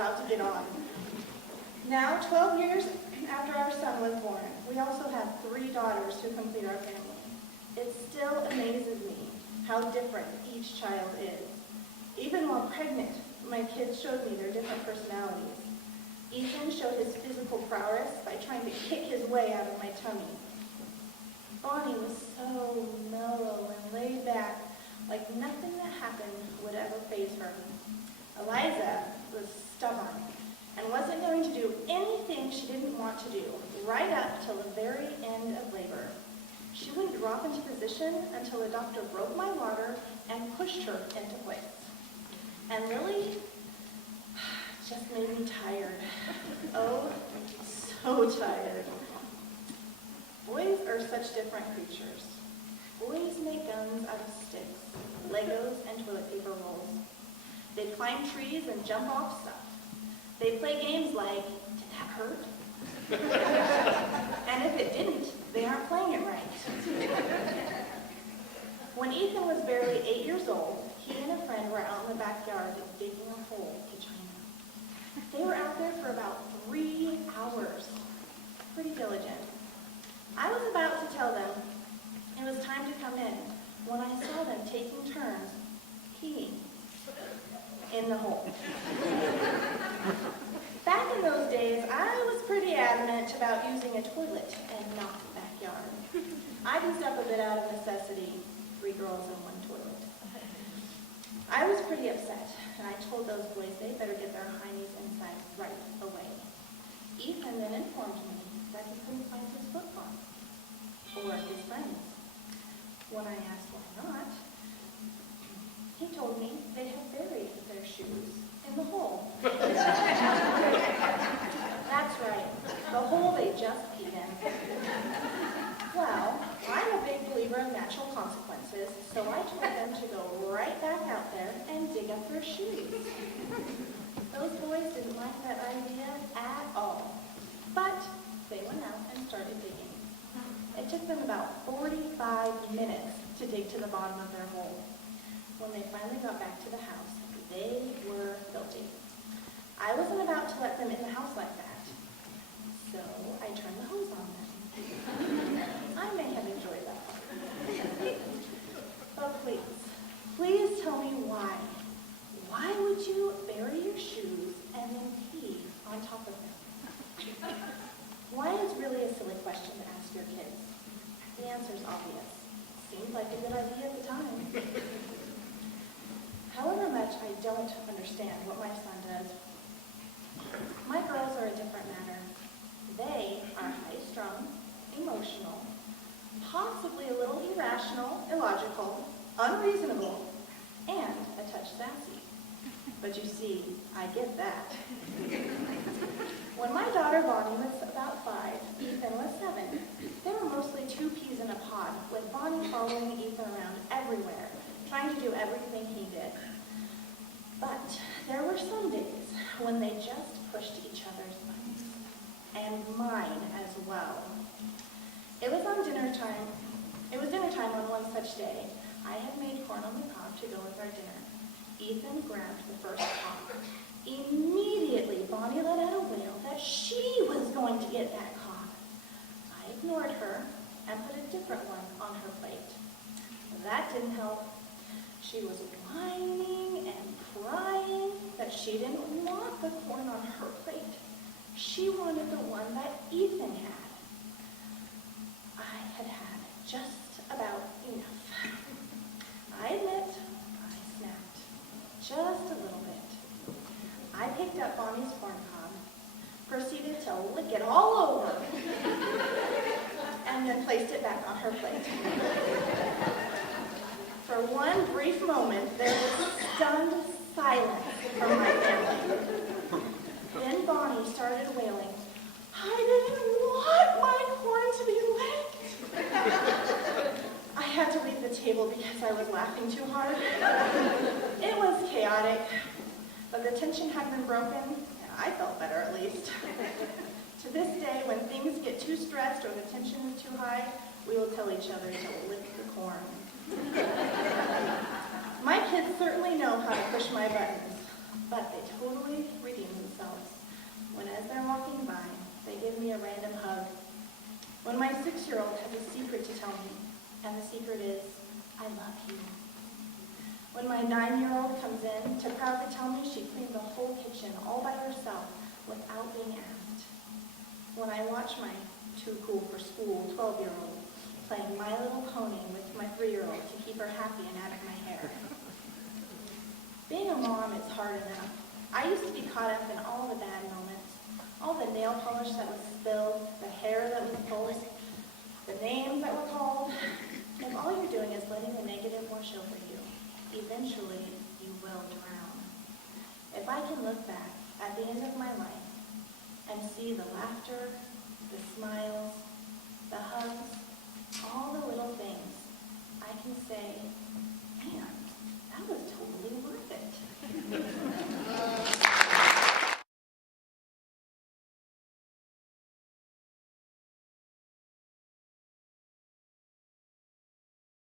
about to get on. Now, 12 years after our son was born, we also have 3 daughters who complete our family. It still amazes me how different each child is. Even while pregnant, my kids showed me their different personalities. Ethan showed his physical prowess by trying to kick his way out of my tummy. Bonnie was so mellow and laid back, like nothing that happened would ever faze her. Eliza was stubborn and wasn't going to do anything she didn't want to do, right up till the very end of labor. She wouldn't drop into position until the doctor broke my water and pushed her into place. And Lily just made me tired. Oh, so tired. Boys are such different creatures. Boys make guns out of sticks, Legos, and toilet paper rolls. They climb trees and jump off stuff. They play games like, did that hurt? And if it didn't, they aren't playing it right. When Ethan was barely 8 years old, he and a friend were out in the backyard digging a hole to China. They were out there for about 3 hours. Pretty diligent. I was about to tell them it was time to come in when I saw them taking turns peeing in the hole. Back in those days, I was pretty adamant about using a toilet and not the backyard. I used up a bit out of necessity, 3 girls and 1 toilet. I was pretty upset, and I told those boys they better get their heinies inside right away. Ethan then informed me that he couldn't find his foot bonds or his friends. When I asked why not, he told me they had buried their shoes in the hole. That's right, the hole they just peed in. Well, I'm a big believer in natural consequences, so I told them to go right back out there and dig up their shoes. Those boys didn't like that idea at all, but they went out and started digging. It took them about 45 minutes to dig to the bottom of their hole. When they finally got back to the house, they were filthy. I wasn't about to let them in the house like that, so I turned the hose on them. I may have enjoyed that part. But please tell me why. Why would you bury your shoes and then pee on top of them? Why is really a silly question to ask your kids. The answer's obvious. Seemed like a good idea at the time. However much I don't understand what my son does, my girls are a different matter. They are high-strung, emotional, possibly a little irrational, illogical, unreasonable, and a touch sassy. But you see, I get that. When my daughter Bonnie was about 5, Ethan was 7. They were mostly 2 peas in a pod, with Bonnie following Ethan around everywhere, trying to do everything he did. But there were some days when they just pushed each other's buttons, and mine as well. It was dinner time on one such day. I had made corn on the cob to go with our dinner. Ethan grabbed the first cob. Immediately, Bonnie let out a wail that she was going to get that cob. I ignored her and put a different one on her plate. That didn't help. She was whining and crying that she didn't want the corn on her plate. She wanted the one that Ethan had. I had had just about enough. I admit, I snapped just a little bit. I picked up Bonnie's corn cob, proceeded to lick it all over, and then placed it back on her plate. For one brief moment, there was stunned silence from my family. Then Bonnie started wailing, "I didn't want my corn to be licked." I had to leave the table because I was laughing too hard. It was chaotic, but the tension had been broken. I felt better at least. To this day, when things get too stressed or the tension is too high, we will tell each other to lick the corn. My kids certainly know how to push my buttons, but they totally redeem themselves. me a random hug. When my 6-year-old has a secret to tell me, and the secret is, I love you. When my 9-year-old comes in to proudly tell me she cleaned the whole kitchen all by herself without being asked. When I watch my too cool for school 12-year-old playing My Little Pony with my 3-year-old to keep her happy and out of my hair. Being a mom is hard enough. I used to be caught up in all the bad moments, all the nail polish that was spilled, the hair that was pulled, the names that were called. If all you're doing is letting the negative wash over you, eventually you will drown. If I can look back at the end of my life and see the laughter, the smiles,